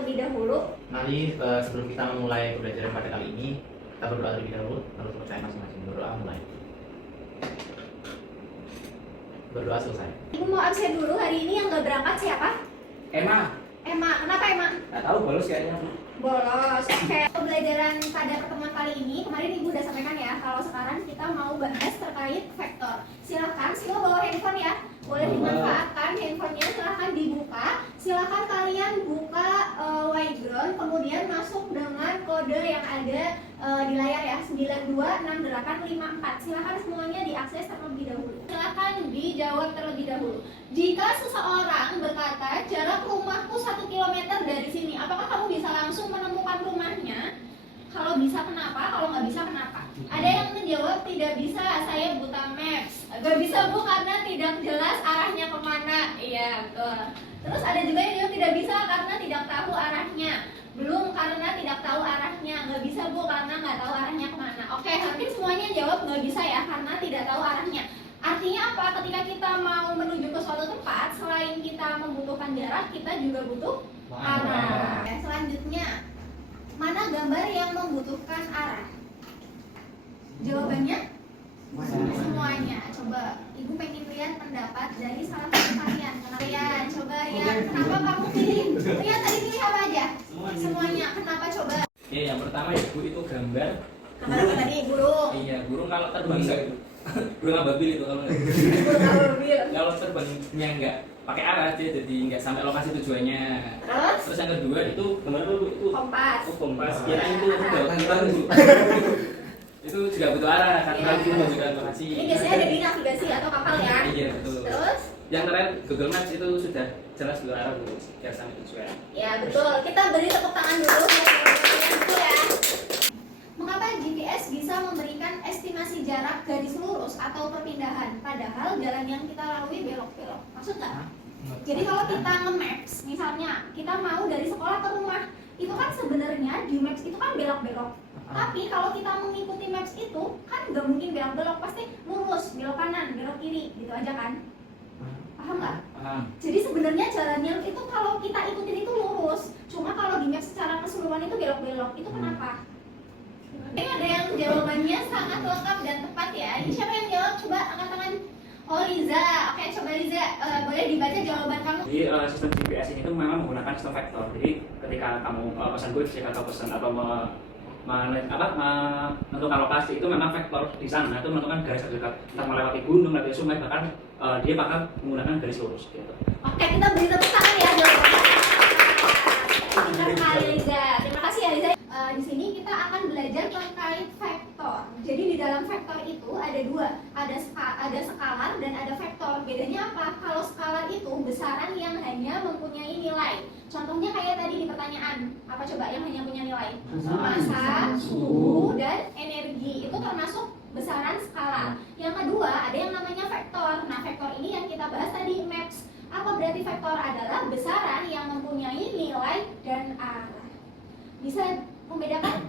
terlebih dahulu. Mari sebelum kita memulai pembelajaran pada kali ini, kita berdoa terlebih dahulu, lalu percaya masing-masing. Berdoa mulai. Berdoa selesai. Ibu mau absen dulu hari ini, yang nggak berangkat siapa? Emma. Emma, kenapa Emma? Nggak tahu, bolos kayaknya. Bolos. Oke. Pembelajaran pada pertemuan kali ini, kemarin Ibu udah sampaikan ya, kalau sekarang kita mau bahas terkait vektor. Silahkan, semua bawa handphone ya. Boleh dimanfaatkan handphonenya, silahkan dibuka. Silahkan kalian buka Whiteboard, kemudian masuk dengan kode yang ada di layar ya, 926854. Silahkan semuanya diakses terlebih dahulu. Silahkan dijawab terlebih dahulu. Jika seseorang berkata jarak rumahku 1 kilometer dari sini, apakah kamu bisa langsung menemukan rumahnya? Kalau bisa kenapa? Kalau nggak bisa kenapa? Ada yang menjawab tidak bisa, saya buta maps. Gak bisa Bu karena tidak jelas arahnya kemana. Iya betul. Terus ada juga yang jawab tidak bisa karena tidak tahu arahnya. Belum karena tidak tahu arahnya. Nggak bisa Bu karena nggak tahu arahnya kemana. Oke, hampir semuanya jawab nggak bisa ya karena tidak tahu arahnya. Artinya apa? Ketika kita mau menuju ke suatu tempat, selain kita membutuhkan jarak, kita juga butuh arah. Selanjutnya, mana gambar yang membutuhkan arah? Jawabannya? Semuanya. Coba Ibu pengen lihat pendapat dari salah satu kalian. Kalian coba Rian, kenapa kamu pilih? Rian tadi pilih apa aja? Semuanya. Kenapa coba? Ya, yang pertama ya Bu, itu gambar. Gambar apa tadi? Burung. Iya, burung kalau terbang enggak itu. Burung ababil itu kalau enggak. Burung ababil. Kalau terbangnya enggak pakai arah dia jadi enggak sampai lokasi tujuannya. Terus yang kedua itu gambar apa Bu? Itu kompas. Oh, kompas. Kirain itu udah Bu. Itu juga butuh arah karena Ya. itu menunjukkan lokasi. Ini biasanya ada di navigasi atau kapal ya. Iya, betul. Terus? Yang terakhir Google Maps itu sudah jelas butuh arah Bu, biar sampai tujuan. Ya betul. Kita beri tepuk tangan dulu. Betul ya. Mengapa GPS bisa memberikan estimasi jarak garis lurus atau perpindahan, padahal jalan yang kita lalui belok-belok? Maksud nggak? Jadi kalau kita nge-maps, misalnya kita mau dari sekolah ke rumah, itu kan sebenarnya di maps itu kan belok-belok. Tapi kalau kita mengikuti maps itu kan nggak mungkin belok-belok, pasti lurus, belok kanan, belok kiri, gitu aja kan? Paham nggak? Paham. Jadi sebenarnya jalannya itu kalau kita ikutin itu lurus, cuma kalau di maps secara keseluruhan itu belok-belok. Itu kenapa? Ini ada yang jawabannya sangat lengkap dan tepat ya. Ini siapa yang jawab? Coba angkat tangan. Oh Liza, oke coba Liza, boleh dibaca jawaban kamu? Jadi sistem GPS ini tuh memang menggunakan sistem vektor. Jadi ketika kamu pesan Gojek atau pesan atau menentukan lokasi itu memang vektor di sana itu menentukan garis terdekat, entah melewati gunung, melewati sungai, bahkan dia bakal menggunakan garis lurus gitu. Oke, kita beri tepuk tangan ya jawabannya. Pintar sekali Liza. Terima kasih ya Liza. Di sini kita akan belajar terkait vektor. Jadi di dalam vektor itu ada dua, ada skalar dan ada vektor. Bedanya apa? Kalau skalar itu besaran yang hanya mempunyai nilai. Contohnya kayak tadi di pertanyaan, apa coba yang hanya punya nilai? Massa, suhu, dan energi. Itu termasuk besaran skalar. Yang kedua, ada yang namanya vektor. Nah, vektor ini yang kita bahas tadi, maps. Apa berarti vektor? Adalah besaran yang mempunyai nilai dan arah. Bisa membedakan?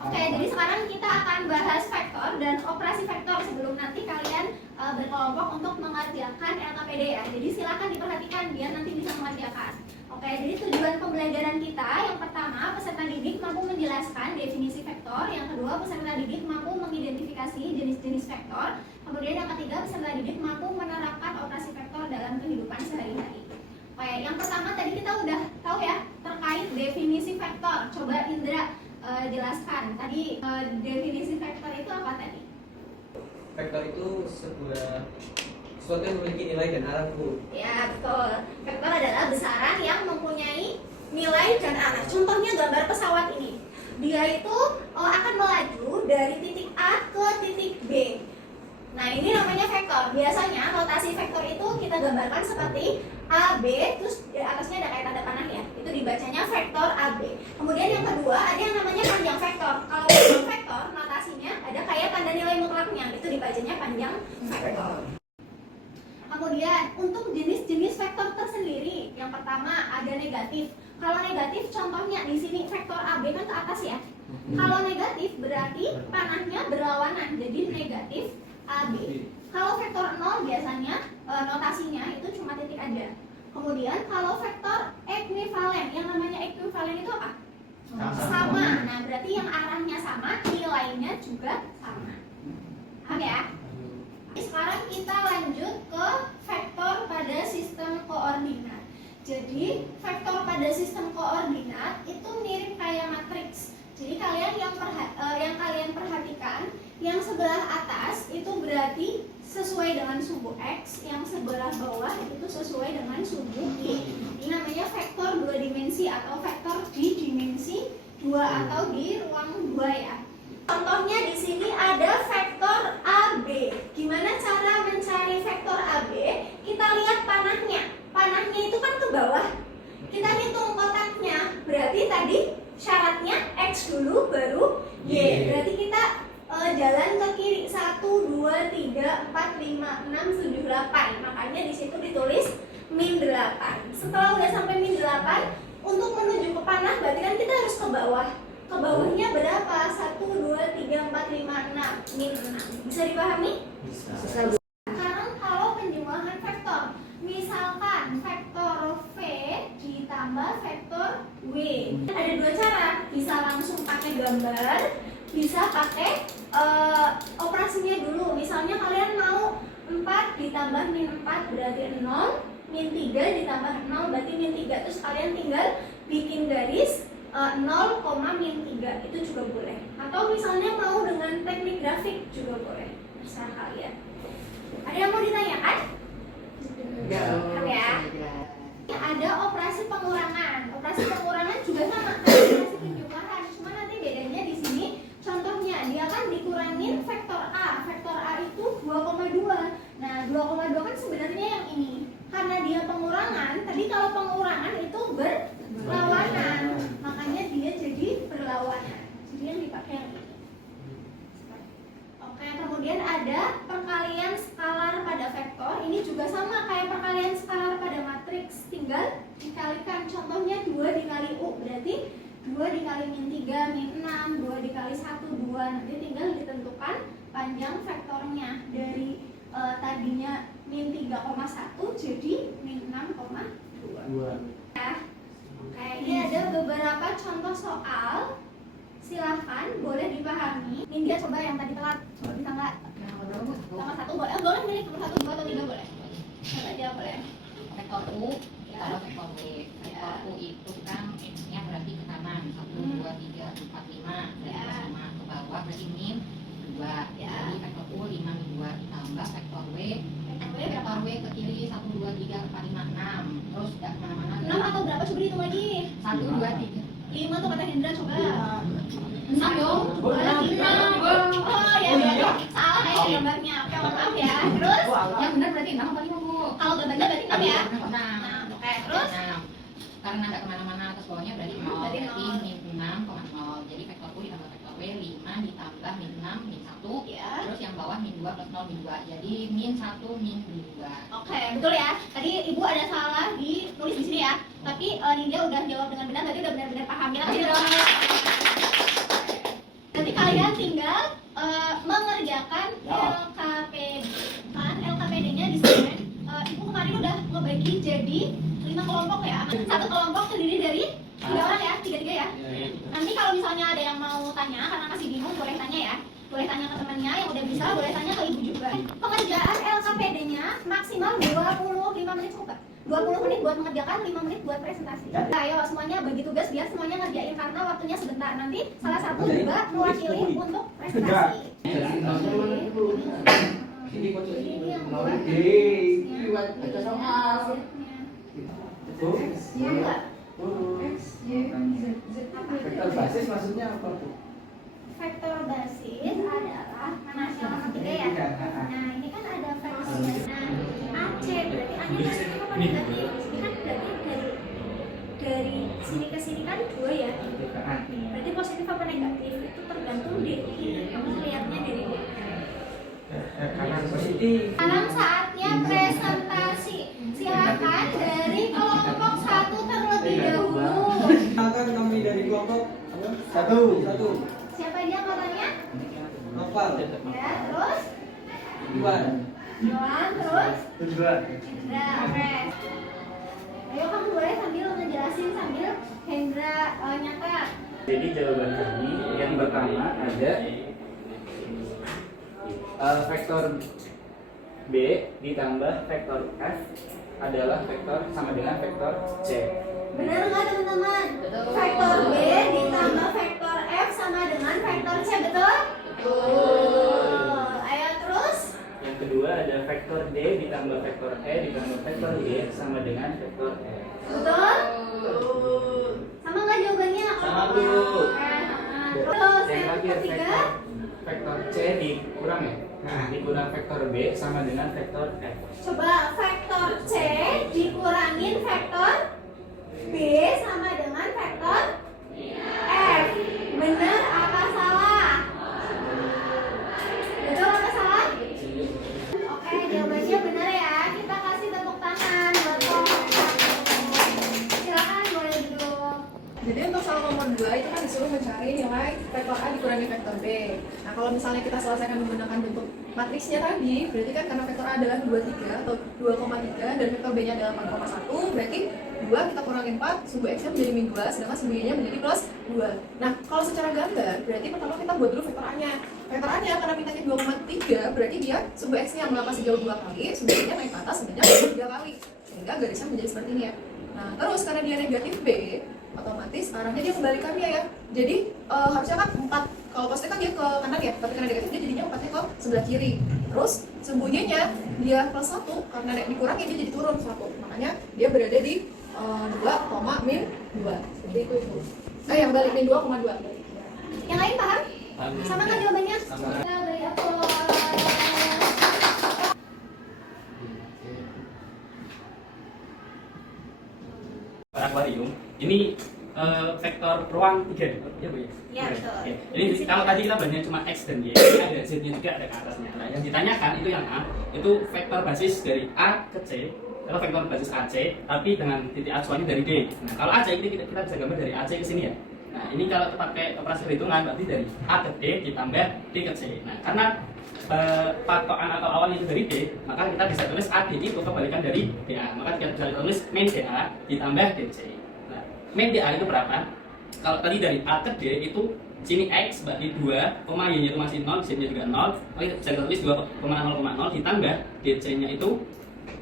Oke, jadi sekarang kita akan bahas vektor dan operasi vektor sebelum nanti kalian berkelompok untuk mengerjakan LKPD ya. Jadi silakan diperhatikan biar nanti bisa mengerjakan. Oke, jadi tujuan pembelajaran kita yang pertama, peserta didik mampu menjelaskan definisi vektor. Yang kedua, peserta didik mampu mengidentifikasi jenis-jenis vektor. Kemudian yang ketiga, peserta didik mampu menerapkan operasi vektor dalam kehidupan sehari-hari. Oke, yang pertama tadi kita udah tahu ya terkait definisi vektor. Coba Indra jelaskan tadi definisi vektor itu apa tadi? Vektor itu sesuatu yang memiliki nilai dan arah Bu. Ya betul. Vektor adalah besaran yang mempunyai nilai dan arah. Contohnya gambar pesawat ini. Dia itu akan melaju dari titik A ke titik B. Nah ini namanya vektor. Biasanya rotasi vektor itu kita gambarkan seperti AB, terus di atasnya ada kayak tanda panah ya. Itu dibacanya vektor AB. Kemudian yang kedua ada yang namanya panjang vektor. Kalau panjang vektor notasinya ada kayak tanda nilai mutlaknya. Itu dibacanya panjang vektor. Kemudian untuk jenis-jenis vektor tersendiri, yang pertama ada negatif. Kalau negatif contohnya di sini vektor AB kan ke atas ya. Kalau negatif berarti panahnya berlawanan, jadi negatif AB. Kalau vektor 0 biasanya notasinya itu cuma titik aja. Kemudian kalau vektor X ekuivalen. Yang namanya ekuivalen itu apa? Sama. Sama. Nah, berarti yang arahnya sama, nilainya juga sama. Paham ya? Sekarang kita lanjut ke vektor pada sistem koordinat. Jadi, vektor pada sistem koordinat itu mirip kayak matriks. Jadi kalian yang kalian perhatikan, yang sebelah atas itu berarti sesuai dengan sumbu X, yang sebelah bawah itu sesuai dengan sumbu Y. Ini namanya vektor dua dimensi atau vektor di dimensi 2 atau di ruang 2 ya. Contohnya di sini ada vektor AB. Gimana cara mencari vektor AB? Kita lihat panahnya. Panahnya itu kan ke bawah. Kita hitung kotaknya. Berarti tadi syaratnya X dulu baru Y. Berarti kita jalan ke kiri 1, 2, 3, 4, 5, 6, 7, 8. Makanya di situ ditulis min 8. Setelah udah sampai min 8, untuk menuju ke panah berarti kan kita harus ke bawah. Ke bawahnya berapa? 1, 2, 3, 4, 5, 6. Min 6. Bisa dipahami? Bisa. Sekarang kalau penjumlahan vektor, misalkan vektor V ditambah vektor W. Ada dua cara, bisa langsung pakai gambar, bisa pakai operasinya dulu. Misalnya kalian mau 4 ditambah min 4 berarti 0, min 3 ditambah 0 berarti min 3. Terus kalian tinggal bikin garis 0, min 3 itu juga boleh. Atau misalnya mau dengan teknik grafik juga boleh. Terserah kalian. Ada yang mau ditanyakan? Ya. Ada operasi pengurangan. Operasi pengurangan juga sama kayak operasi penjumlahan. Cuma nanti bedanya di sini. Contohnya dia kan dikurangin vektor A. Vektor A itu 2,2. Nah 2,2 kan sebenarnya yang ini. Karena dia pengurangan. Tadi kalau pengurangan itu berlawanan. Makanya dia jadi berlawanan. Jadi yang dipakai yang ini. Oke, kemudian ada perkalian skalar pada vektor. Ini juga sama kayak perkalian skalar pada matriks. Tinggal dikalikan. Contohnya 2 dikali U berarti 2 dikali min 3, min 6, 2 dikali 1, 2. Nanti tinggal ditentukan panjang vektornya. Dari tadinya min 3,1 jadi min 6,2. Ya. Oke, ini ada beberapa contoh soal. Silahkan, boleh dipahami. Ini dia coba yang tadi telat. Coba bisa nggak? Nomor 1 boleh. Boleh milih nomor 1, 2, atau 3 boleh. Coba aja boleh. Vektor U ditambah vektor W. Vektor U itu kan X-nya berarti ke kanan 1, 2, 3, 4, 5. Berarti ke sama ke bawah berarti min 2. Jadi vektor U 5 min 2 ditambah vektor W. Vektor W ke kiri 1, 2, 3, 4, 5, 6. Terus nggak kemana-mana. 6 atau berapa? Coba dihitung lagi. 1, 2, 3. 5 tuh kata Hendra, coba. 6 dong. 2, 5. Oh ya. Salah kayak gambarnya. Oke, mohon maaf ya. Terus Yang benar berarti 6 apa 5 Bu? kalau gambarnya berarti 6 ya. 6. Oke, terus 6. Karena nggak kemana-mana ke bawahnya berarti 0. Berarti Berarti 0. min 6,0. Jadi vektor U ditambah vektor W 5 ditambah min 6 min 1. ya. Terus yang bawah min 2 plus 0 min 2. Jadi min 1 min 2. Oke, betul ya. Tadi Ibu ada salah di tulis di sini ya. Tapi Nindya udah jawab dengan benar, berarti udah benar-benar paham ya. Nanti kalian tinggal mengerjakan LKPD. Kan LKPD-nya di sini. Ibu kemarin udah ngebagi jadi 5 kelompok ya. Satu kelompok terdiri dari 3 orang ya, 3 ya. Nanti kalau misalnya ada yang mau tanya karena masih bingung, boleh tanya ya. Boleh tanya ke temannya yang udah bisa, boleh tanya ke ibu juga. Pengerjaan LKPD-nya maksimal 25 menit cukup. 20 menit buat mengerjakan, 5 menit buat presentasi. Ayo semuanya bagi tugas biar semuanya ngerjain karena waktunya sebentar. Nanti salah satu juga mewakili untuk presentasi. Ini yang buat Vektor basis maksudnya apa tuh? Vektor basis adalah mana sih nomor 3 ya? Nah ini kan ada vektor basis. Nah AC berarti A nya positif apa negatif? Ini kan berarti dari sini ke sini kan 2 ya. Berarti positif apa negatif? Itu tergantung dari kamu lihatnya dari Kanan positif. sekarang saatnya presentasi. Silakan dari kelompok 1 terlebih dahulu. Silakan kami dari kelompok satu. Siapa dia katanya? Novel. Ya, terus Iwan. Yohan, terus Indra. Oke. Ayo kamu boleh sambil ngejelasin Jadi jawaban kami yang pertama ada vektor B ditambah vektor F adalah vektor sama dengan vektor C. Benar nggak teman-teman? Vektor B ditambah vektor F sama dengan vektor C, betul? Betul. Ayo terus. Yang kedua ada vektor D ditambah vektor E ditambah vektor Y sama dengan vektor E. Betul? Sama nggak jawabannya? Sama, Bu. Terus Yang yang terakhir ketiga? vektor C dikurang ya. Nah, dikurang vektor B sama dengan vektor F. Coba vektor C dikurangin vektor B sama dengan vektor F. Benar apa salah? Betul apa salah? Oke, jawabannya benar ya. Kita kasih tepuk tangan buat kelompok 1. Silakan boleh duduk. Jadi untuk soal nomor 2 itu kan disuruh mencari nilai vektor A dikurangi vektor B. Nah kalau misalnya kita selesaikan menggunakan bentuk matriksnya tadi, berarti kan karena vektor A adalah 23 atau 2,3 dan vektor B-nya adalah 4,1, berarti 2 kita kurangin 4, sumbu X-nya menjadi min 2, sedangkan sumbu Y-nya menjadi plus 2. Nah kalau secara gambar, berarti pertama kita buat dulu vektor A-nya. Vektor A-nya karena mintanya 2,3, berarti dia sumbu X-nya mengapa sejauh 2 kali, sumbu Y-nya naik ke atas sebanyak 3 kali. Sehingga garisnya menjadi seperti ini ya. Nah terus karena dia negatif B, otomatis arahnya dia kebalikannya ya. Jadi harusnya kan 4, kalau positif kan dia ke kanan ya, tapi karena negatif dia jadinya 4-nya ke sebelah kiri. Terus sembunyinya dia plus 1, karena dikurangi dia jadi turun 1. Makanya dia berada di 2, min 2. Seperti itu Ibu. Yang balik min 2,2. Yang lain paham? Sama nggak jawabannya? Sama. Kita beri applause. Akuarium ini vektor ruang 3 ya Bu ya? Iya, betul. Oke. Jadi kalau tadi kita bahasnya cuma X dan Y, ini ada Z-nya juga ada ke atasnya. Nah yang ditanyakan itu yang A, itu vektor basis dari A ke C atau vektor basis AC tapi dengan titik acuannya dari D. Nah kalau AC ini kita bisa gambar dari AC ke sini ya. Nah ini kalau pakai operasi perhitungan berarti dari A ke D ditambah D ke C. Nah karena patokan atau awalnya itu dari D, maka kita bisa tulis AD itu kebalikan dari DA. Maka kita bisa tulis min DA ditambah DC. Nah, min DA itu berapa? Kalau tadi dari A ke D itu sini X berarti 2, Y-nya itu masih 0, Z-nya juga 0. Maka kita bisa tulis 2,0,0 ditambah DC-nya itu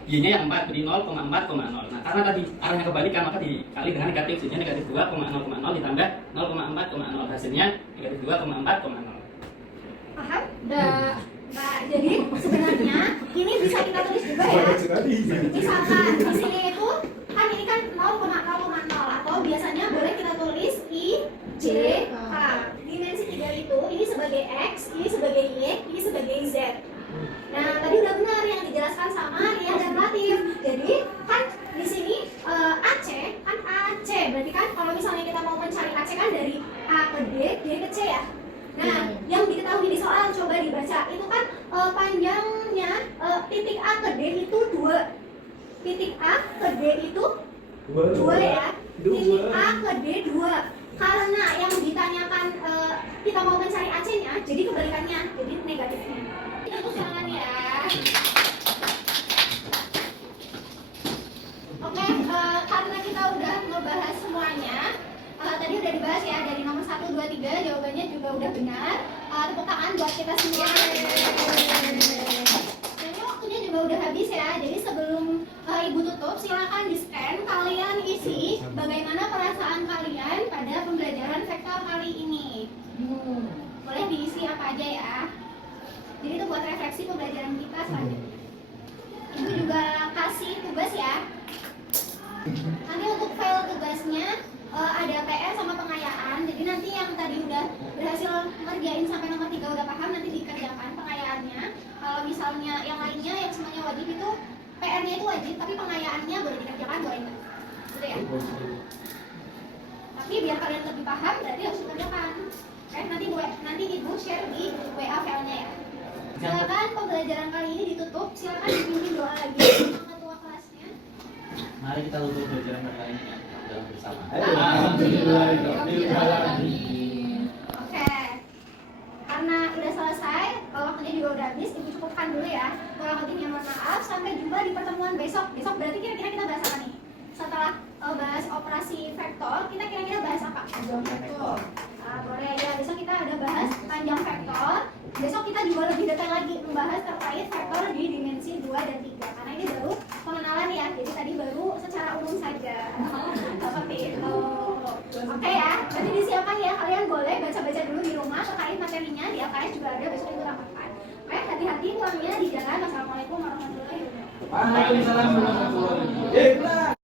Y-nya yang 4, jadi 0,4,0. Nah, karena tadi arahnya kebalikan, maka dikali dengan negatif. Z-nya negatif 2,0,0 ditambah 0,4,0. Hasilnya negatif 2,4,0. Paham? Udah. Nah, jadi sebenarnya ini bisa kita tulis juga ya. Misalkan di sini itu kan ini kan 0,0,0 atau biasanya boleh kita tulis I, J, K. Dimensi 3 itu ini sebagai X, ini sebagai Y, ini sebagai Z. Nah, tadi udah benar yang dijelaskan sama Ria dan Latif. Jadi kan di sini AC kan AC. Berarti kan kalau misalnya kita mau mencari AC kan dari A ke D, D ke C ya. Nah, yang diketahui di soal coba dibaca itu kan panjangnya titik A ke D itu 2. Titik A ke D itu 2 ya. Titik A ke D 2. Karena yang ditanyakan kita mau mencari AC-nya, jadi kebalikannya, jadi negatifnya. Itu silakan ya. Oke, karena kita udah ngebahas semuanya. Tadi udah dibahas ya dari nomor 1, 2, 3 jawabannya juga udah benar. Tepuk tangan buat kita semua. Jadi waktunya juga udah habis ya. Jadi sebelum Ibu tutup silakan di scan kalian isi bagaimana perasaan kalian pada pembelajaran vektor kali ini. Boleh diisi apa aja ya. Jadi itu buat refleksi pembelajaran kita selanjutnya. Ibu juga kasih tugas ya. Nanti untuk file tugasnya ada PR sama pengayaan. Jadi nanti yang tadi udah berhasil ngerjain sampai nomor 3 udah paham, nanti dikerjakan pengayaannya. Kalau misalnya yang lainnya yang semuanya wajib itu PR-nya itu wajib, tapi pengayaannya boleh dikerjakan, boleh enggak. Gitu ya. Tapi biar kalian lebih paham berarti harus dikerjakan. Nanti Ibu share di WA filenya ya. Silakan pembelajaran kali ini ditutup. Silakan dipimpin doa lagi sama ketua kelasnya. Mari kita tutup pelajaran kali ini dalam bersama. Oke. Karena udah selesai, waktunya juga udah habis, Ibu cukupkan dulu ya. Kurang lebihnya mohon maaf. Sampai jumpa di pertemuan besok. Besok berarti kira-kira kita bahas apa nih? setelah bahas operasi vektor, kita kira-kira bahas apa? Panjang vektor. Nah, boleh ya, besok kita ada bahas panjang vektor. Besok kita juga lebih detail lagi membahas terkait vektor di dimensi 2 dan 3. Karena ini baru pengenalan ya, jadi tadi baru secara umum saja. Seperti itu. Oke ya, berarti disiapkan ya, kalian boleh baca-baca dulu di rumah terkait materinya, di LKS juga ada, besok itu rapatkan. Oke, hati-hati pulangnya di jalan. Wassalamualaikum warahmatullahi wabarakatuh. Waalaikumsalam warahmatullahi wabarakatuh.